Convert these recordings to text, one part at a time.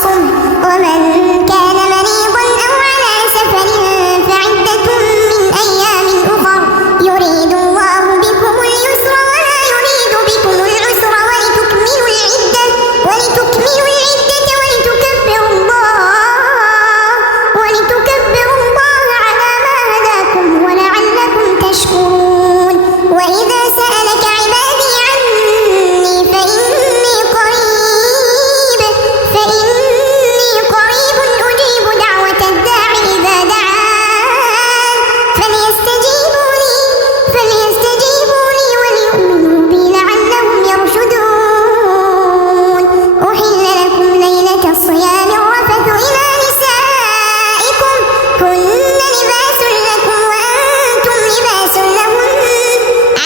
فليصم، ومن كان مريضا أو على سفر فعدة من أيام أخر يريد الله بكم اليسر ولا يريد بكم العسر ولتكملوا العدة ولتكبروا الله على ما هداكم ولعلكم تشكرون. وإذا سألك عبادي عني فإني قريب أجيب دعوة الداع إذا دعان فليستجيبوا لي وليؤمنوا بي لعلهم يرشدون. أحل لكم ليلة الصيام الرفث إلى نسائكم هن لباس لكم وأنتم لباس لهن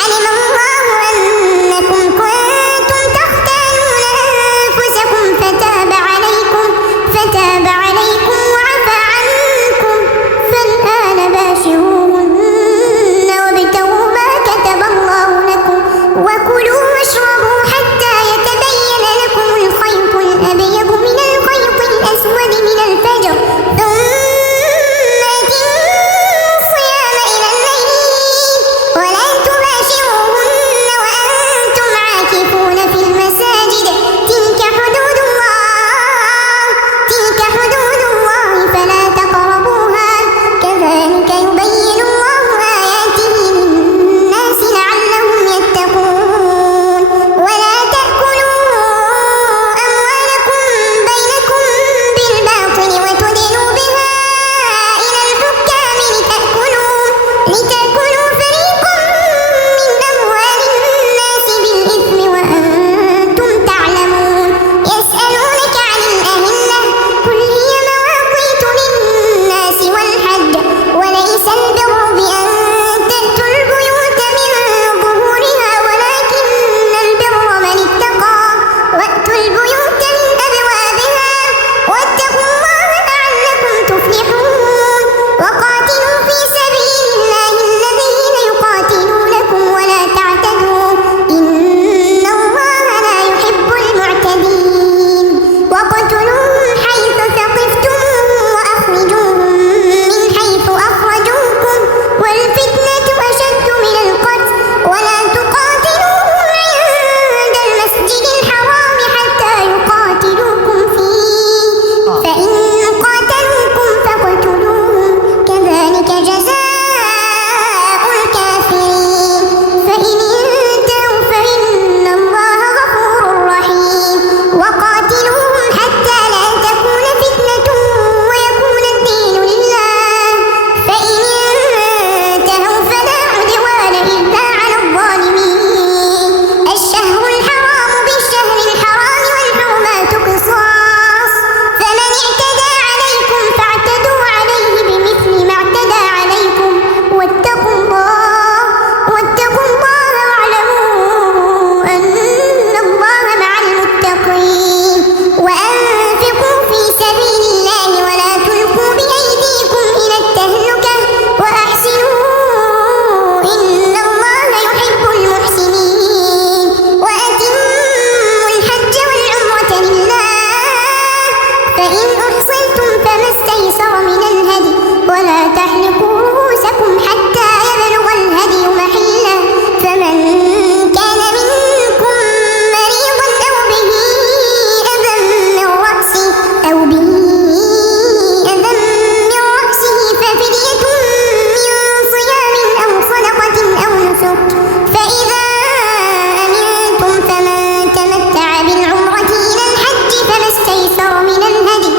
علم الله أنكم كنتم تختانون أنفسكم فتاب عليكم وعفى عنكم فالآن باشروهن وابتغوا ما كتب الله لكم وكلوا واشربوا حتى يتبين لكم الخيط الأبيض من الخيط الأسود من الفجر ثم أتموا الصيام إلى الليل ولا تباشروهن وأنتم عاكفون في المساجد تلك حدود الله فلا تقربوها كذلك يبين الله آياته للناس لعلهم يتقون. ولا تأكلوا أموالكم بينكم بالباطل وتدلوا بها إلى الحكام لتأكلوا فريقا من أموال الناس بالإثم وأنتم تعلمون. يسألونك عن الأهلة قل هي مواقيت للناس والحج وليس البر بأن تأتوا البيوت من ظهورها ولكن البر من اتقى وأتوا البيوت من أبوابها واتقوا الله لعلكم تفلحون. وقاتلوا في سبيل الله الذين يقاتلونكم ولا تعتدوا إن الله لا يحب المعتدين. وقتلوهم حيث ثقفتموهم وأخرجوهم من حيث أخرجوكم والفتنة أشد من القتل ولا تقاتلوهم عند المسجد الحرام حتى يقاتلوكم فيه فإن قاتلوكم فاقتلوهم كذلك جزاء الكافرين. فإن انتهوا فإن الله غفور رحيم. وقاتلوهم حتى لا تكون فتنة ويكون الدين لله فإن انتهوا فلا عدوان إلا على الظالمين. الشهر الحرام بالشهر الحرام والحرمات قصاص فمن اعتدى عليكم فاعتدوا عليه بمثل ما اعتدى عليكم واتقوا الله واعلموا أن الله مع المتقين. وأنفقوا في سبيل الله ولا تلقوا بأيديكم إلى التهلكة وأحسنوا إن الله يحب المحسنين. وأتموا الحج والعمرة لله فإن أحصرتم فما استيسر من الهدي ولا تحلقوا رؤوسكم حتى يبلغ الهدي محله فمن كان منكم مريضا أو به أذى من رأسه ففدية من صيام أو صدقة أو نسك فإذا أمنتم فمن تمتع بالعمرة إلى الحج فما استيسر من الهدي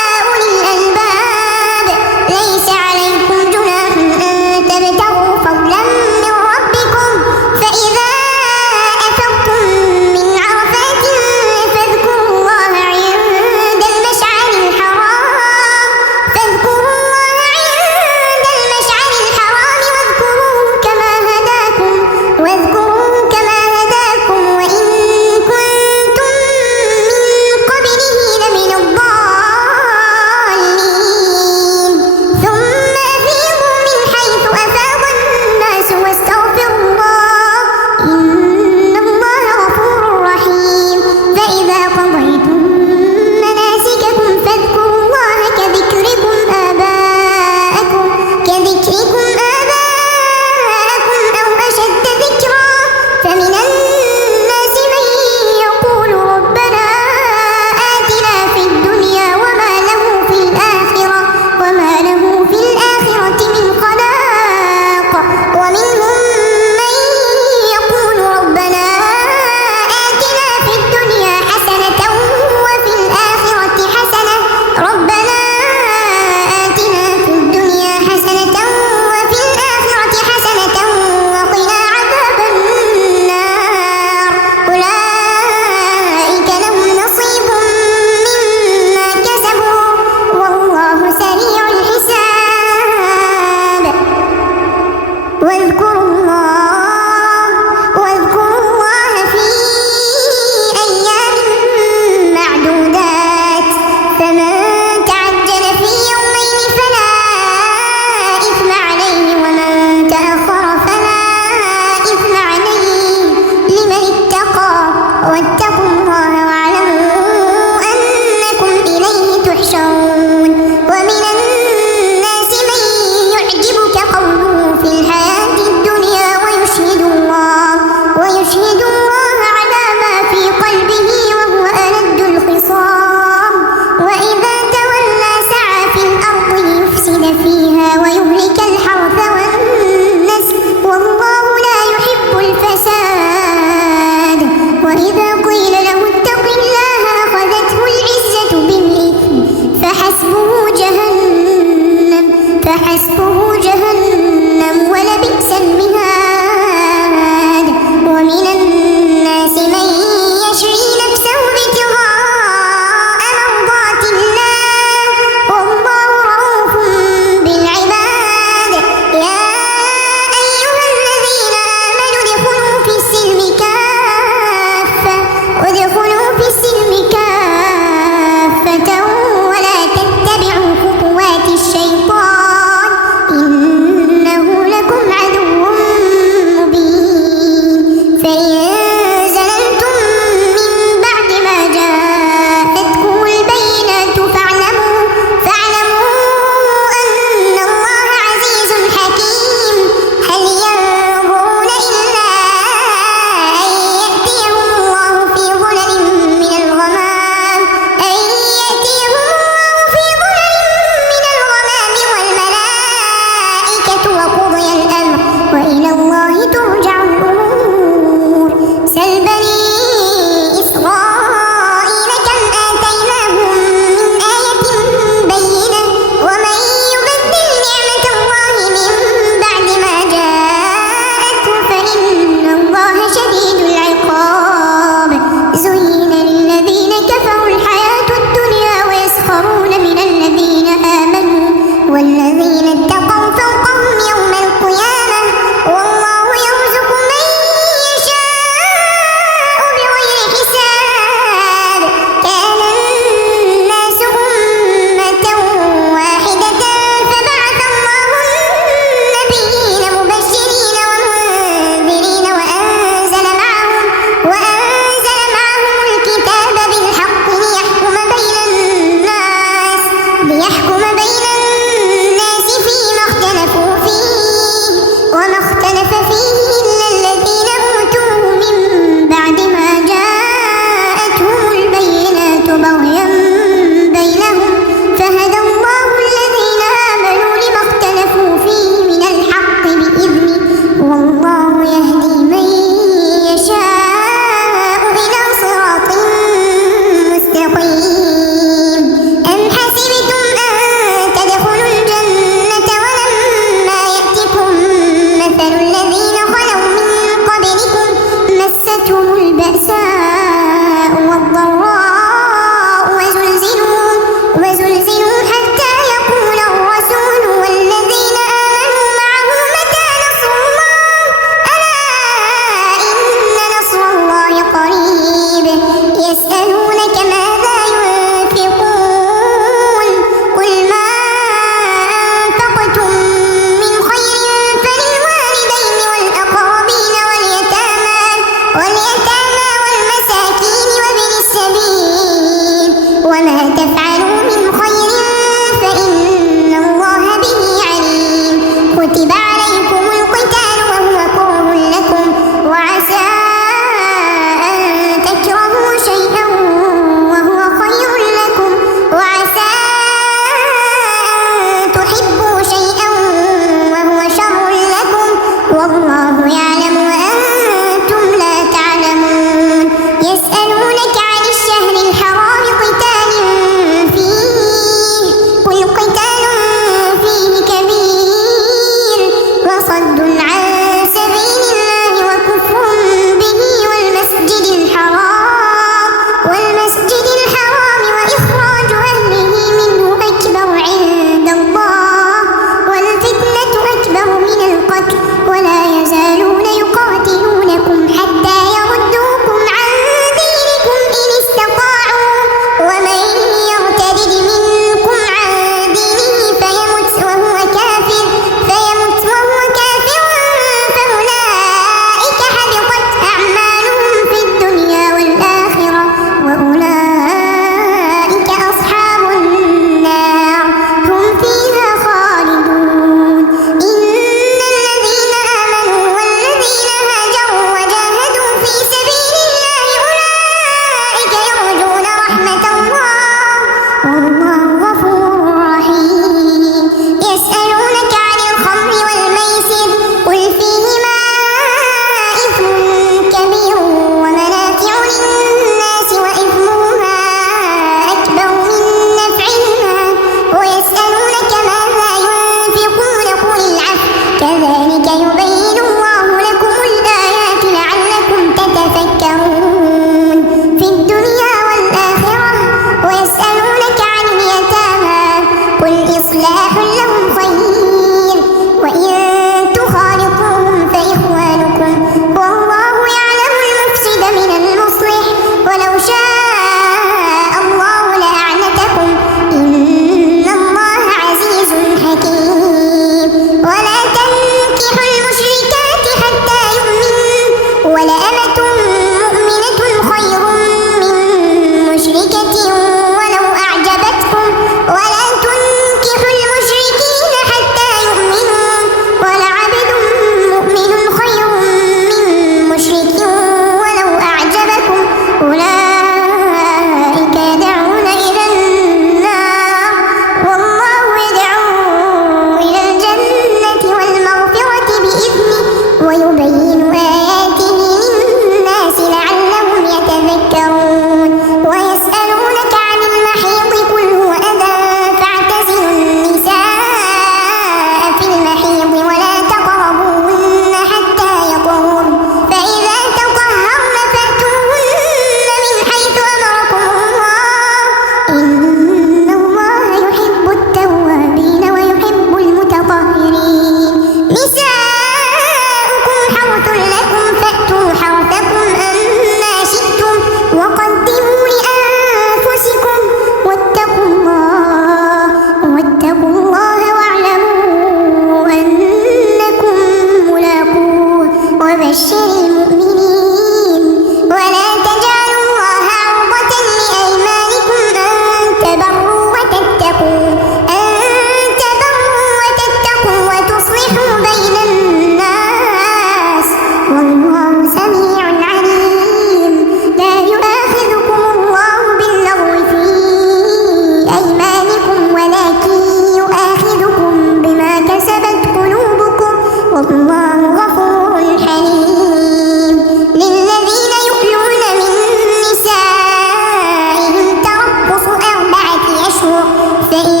فإن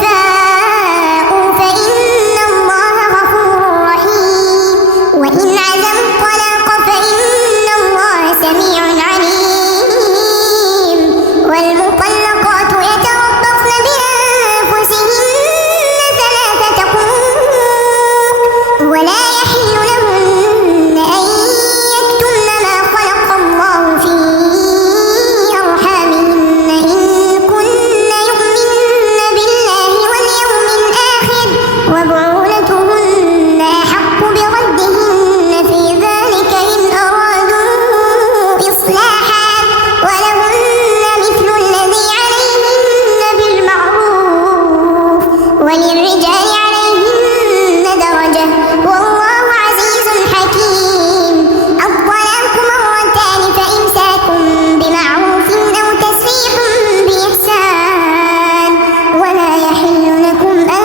فاءوا فإن الله غفور رحيم وإن عزموا الطلاق فإن الله سميع عليم والمطلقات يتربصن بأنفسهن 3 قروء ولا يحل لهن أن يكتمن ما خلق الله في أرحامهن إن كن يؤمن بالله واليوم الآخر وبعولتهن أحق بردهن في ذلك إن أرادوا إصلاحا ولهن مثل الذي عليهن بالمعروف وللرجال عليهن درجة والله عزيز حكيم الطلاق مرتان فإمساك بمعروف أو تسريح بإحسان ولا يحل لكم أن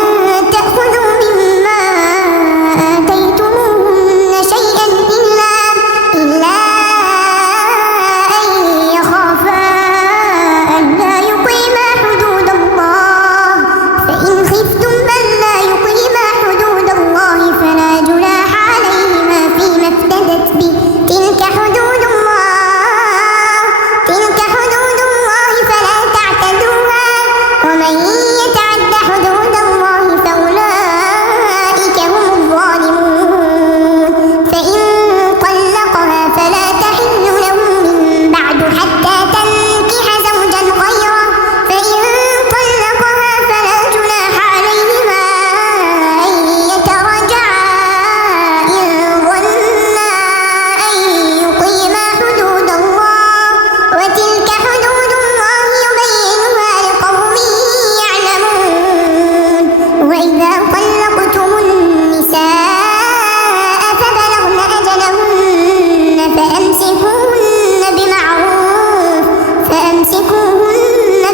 تأخذوا مما آتيتموهن شيئا إلا أن يخافا ألا يقيما حدود الله فإن خفتم ألا يقيما حدود الله فلا جناح عليهما فيما افتدت به تلك حدود الله فلا تعتدوها ومن يتعد حدود الله فأولئك هم الظالمون فإن طلقها فلا تحل له من بعد حتى تنكح زوجا غيره فإن طلقها فلا جناح عليهما أن يتراجعا إن ظنا أن يقيما حدود الله وتلك حدود الله يبينها لقوم يعلمون وإذا طلقتم النساء فبلغن أجلهن فأمسكوهن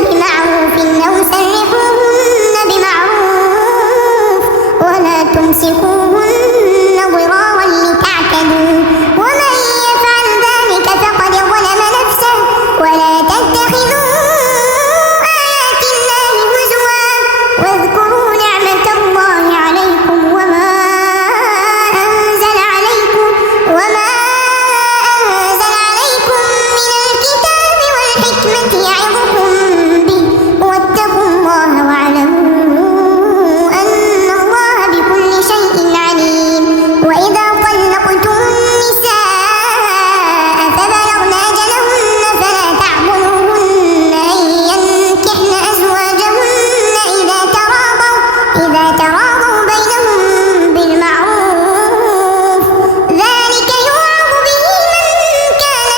بمعروف أو سرحوهن بمعروف ولا تمسكوهن ضرارا لتعتدوا ومن يفعل ذلك فقد ظلم نفسه ولا تتخذوا آيات الله هزوا واذكروا نعمة الله عليكم وما أنزل عليكم من الكتاب والحكمة يعظكم به واتقوا الله واعلموا أن الله بكل شيء عليم وإذا طلقتم النساء فبلغن أجلهن فلا تعضلوهن أن ينكحن أزواجهن إذا تراضوا بينهم بالمعروف ذلك يوعظ به من كان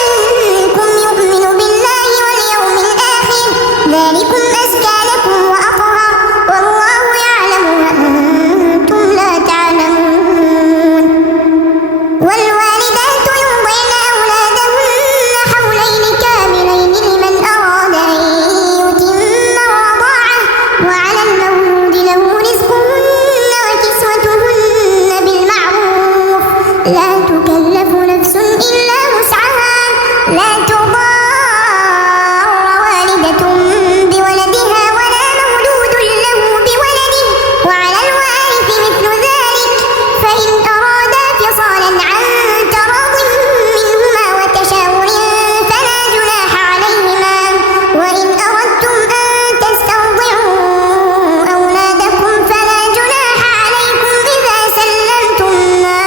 منكم يؤمن بالله واليوم الآخر ذلكم أزكى لكم وأطهر والله يعلم وأنتم لا تعلمون والوالدات يرضعن أولادهن حولين كاملين لمن أراد أن يتم الرضاعة وعلى المولود له رزقهن وكسوتهن بالمعروف لا تكلف نفس إلا وسعها لا تضار والدة بولدها ولا مولود له بولده وعلى الوارث مثل ذلك فإن أرادا فصالا عن تراض منهما وتشاور فلا جناح عليهما وإن أردتم أن تسترضعوا أولادكم فلا جناح عليكم إذا سلمتم ما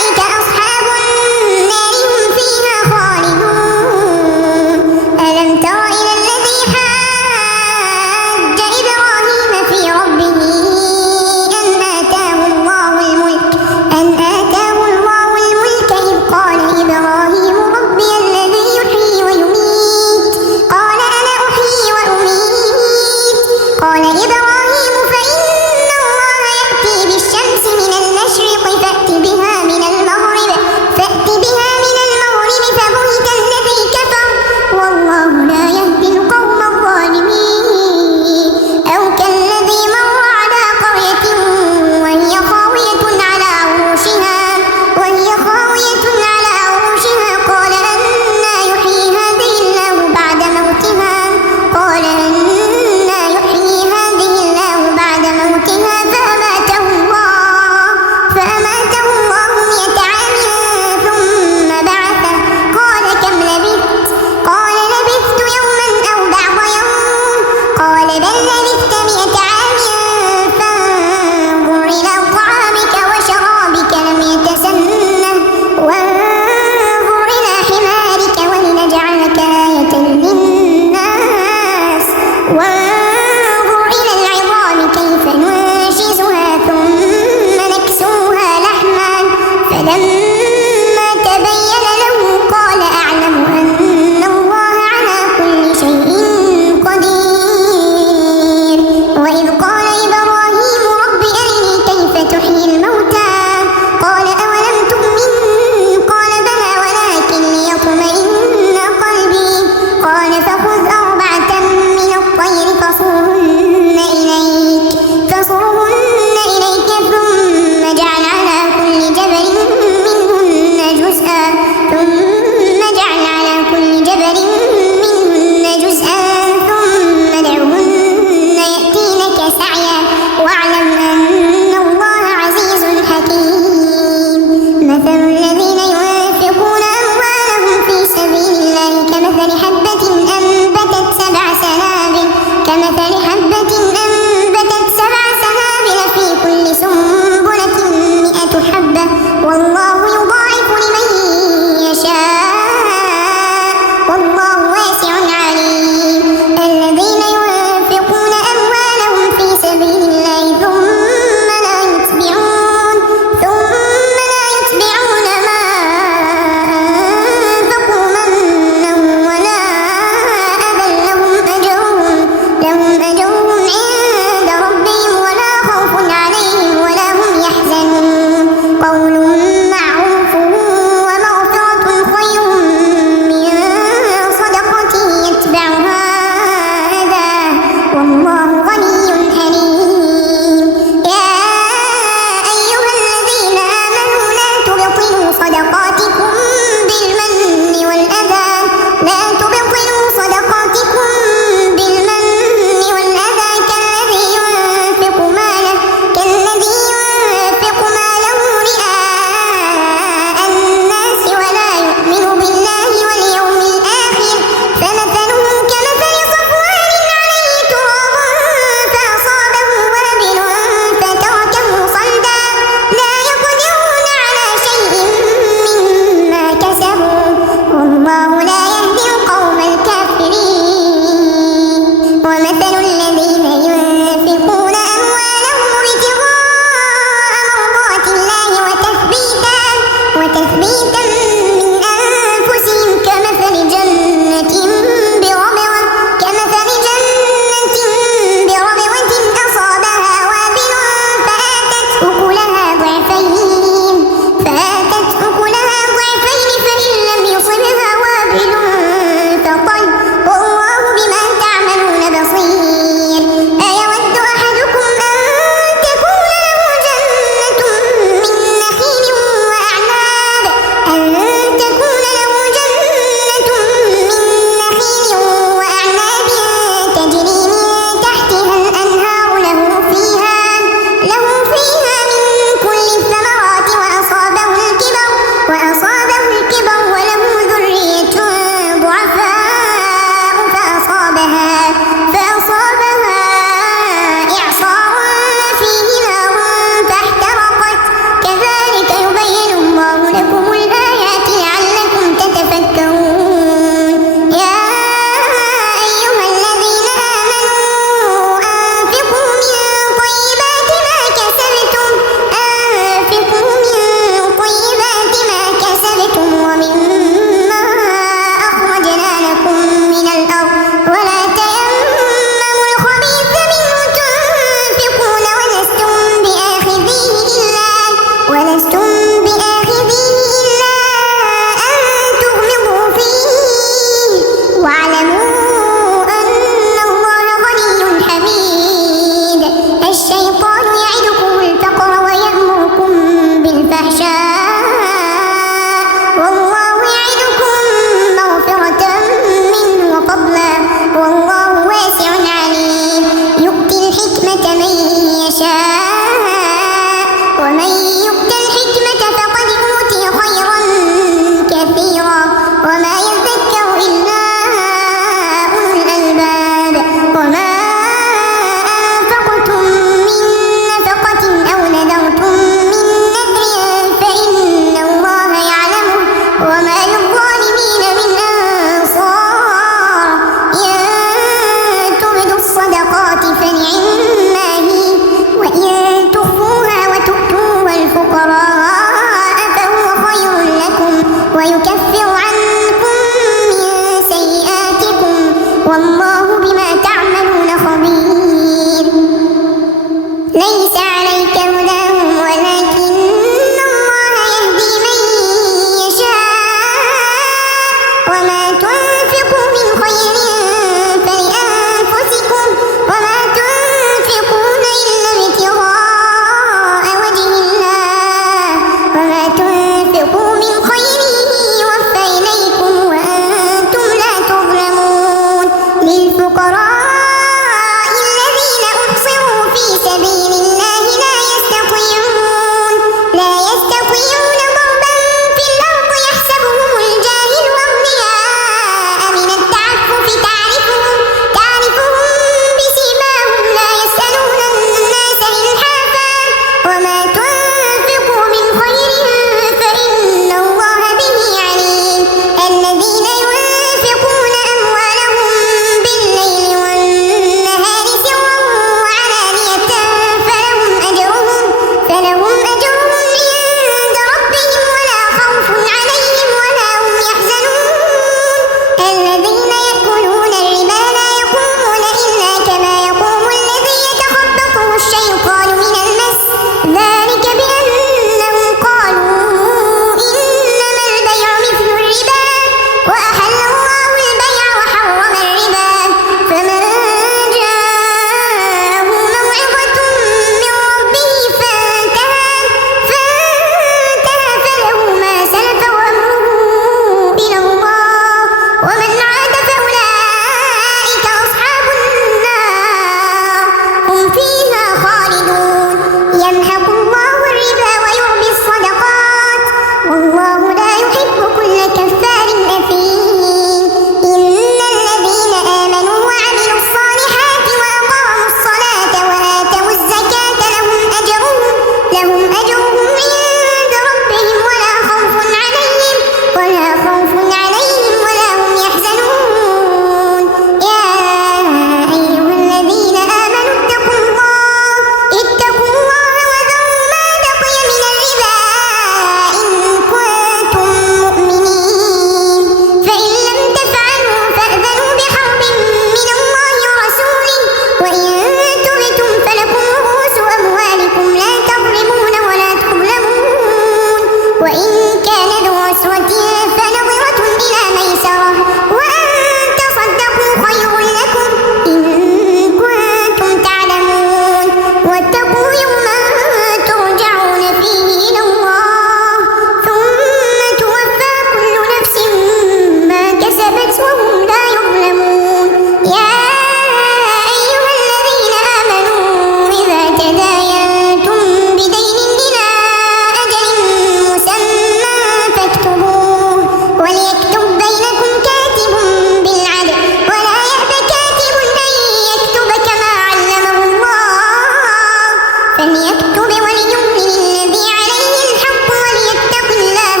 فليكتب وليملل الذي عليه الحق وليتق الله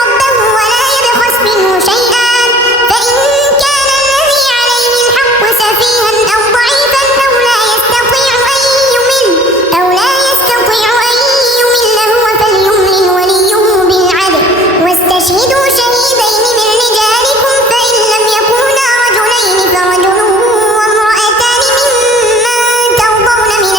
ربه ولا يبخس منه شيئا، فإن كان الذي عليه الحق سفيها أو ضعيفا أو لا يستطيع أن يمل هو فليملل وليه بالعدل، واستشهدوا شهيدين من رجالكم، فإن لم يكونا رجلين فرجل وامرأتان ممن ترضون من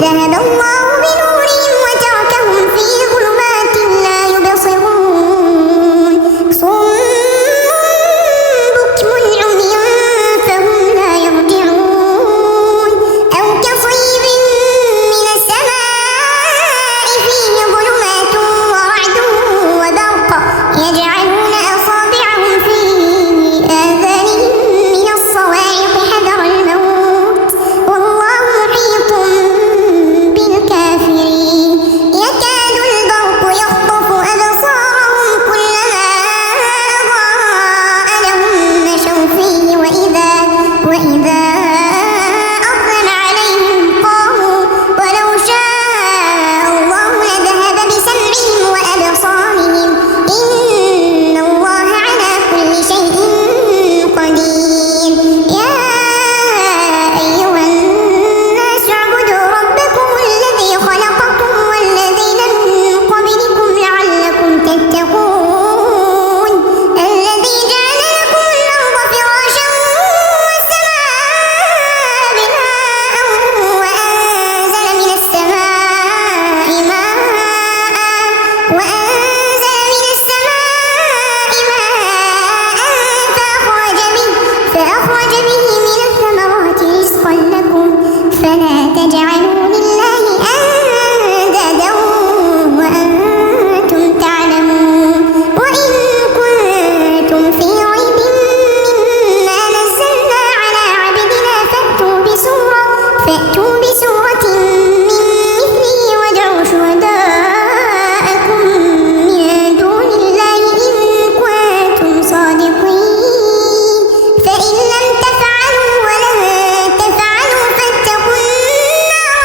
ذهب الله بنورهم وتركهم في ظلمات لا يبصرون صم بكم عمي فهم لا يرجعون أو كصيب من السماء فيه ظلمات ورعد وبرق يجعلون أصابعهم في آذانهم من الصواعق حذر الموت والله محيط بالكافرين يكاد البرق يخطف أبصارهم كلما أضاء لهم مشوا فيه وإذا أظلم عليهم قاموا ولو شاء الله لذهب بسمعهم وأبصارهم إن الله على كل شيء قدير يا أيها الناس اعبدوا ربكم الذي خلقكم والذين من قبلكم لعلكم تتقون الذي جعل لكم الأرض فراشا والسماء بناء وأنزل من السماء ماء فأخرج به من الثمرات رزقا لكم فلا تجعلوا لله أندادا وأنتم تعلمون وإن كنتم في ريب مما نزلنا على عبدنا فأتوا بسورة من مثله وادعوا شهداءكم من دون الله إن كنتم صادقين فإن لم تفعلوا ولن تفعلوا فاتقوا النار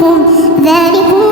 منكم ذلكم